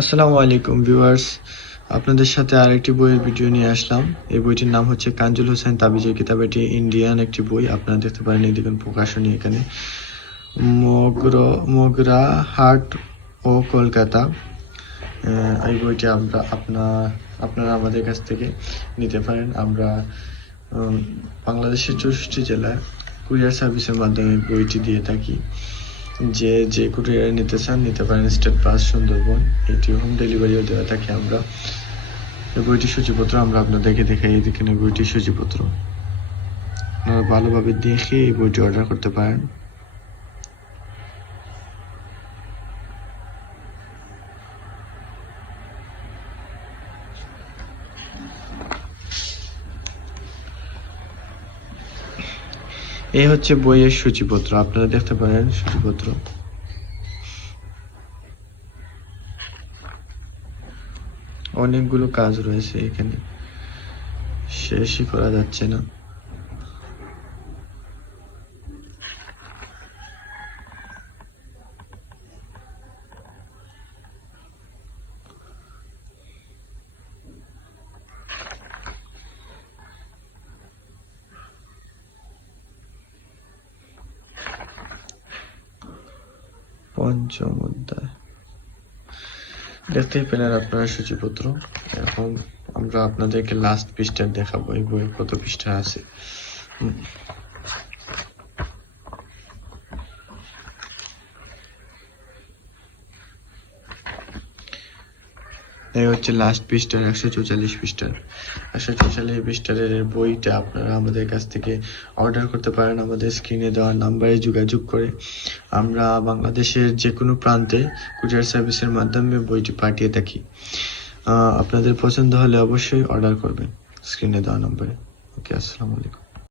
আসসালামু আলাইকুম ভিউয়ার্স, আপনাদের সাথে আরেকটি বইয়ের ভিডিও নিয়ে আসলাম। এই বইটির নাম হচ্ছে কানজুল হোসেন তাবিজের কিতাব। এটি ইন্ডিয়ান একটি বই। আপনারা দেখতে পারেন, এই দেখুন প্রকাশনী এখানে মগরা হাট ও কলকাতা। এই বইটি আপনারা আমাদের কাছ থেকে নিতে পারেন। আমরা বাংলাদেশের 64 জেলায় কুরিয়ার সার্ভিসের মাধ্যমে বইটি দিয়ে থাকি। যে কুরিয়ার নিতে চান নিতে পারেন। স্টেট পাস সুন্দরবন, এটি হোম ডেলিভারিও দেওয়া থাকি আমরা। এই বইটির সূচিপত্র আমরা আপনাদেরকে দেখাই। দেখেন এই বইটির সূচিপত্র, আপনারা ভালোভাবে দেখে এই বইটি অর্ডার করতে পারেন। এই হচ্ছে বইয়ের সূচিপত্র, আপনারা দেখতে পারেন সূচিপত্র। অনেকগুলো কাজ রয়েছে এখানে, শেষই করা যাচ্ছে না। পঞ্চম অধ্যায় দেখতেই পেলেন আপনারা সূচিপত্র। এখন আমরা আপনাদেরকে লাস্ট পৃষ্ঠা দেখাবো, এই বই কত পৃষ্ঠা আছে। এই হচ্ছে লাস্ট পৃষ্ঠার 144 পৃষ্ঠার 144 পৃষ্ঠার বইটা আপনারা আমাদের কাছ থেকে অর্ডার করতে পারেন আমাদের স্ক্রিনে দেওয়া নাম্বারে যোগাযোগ করে। আমরা বাংলাদেশের যে কোনো প্রান্তে কুরিয়ার সার্ভিসের মাধ্যমে বইটি পাঠিয়ে থাকি। আপনাদের পছন্দ হলে অবশ্যই অর্ডার করবেন স্ক্রিনে দেওয়া নাম্বারে। ওকে, আসসালামু আলাইকুম।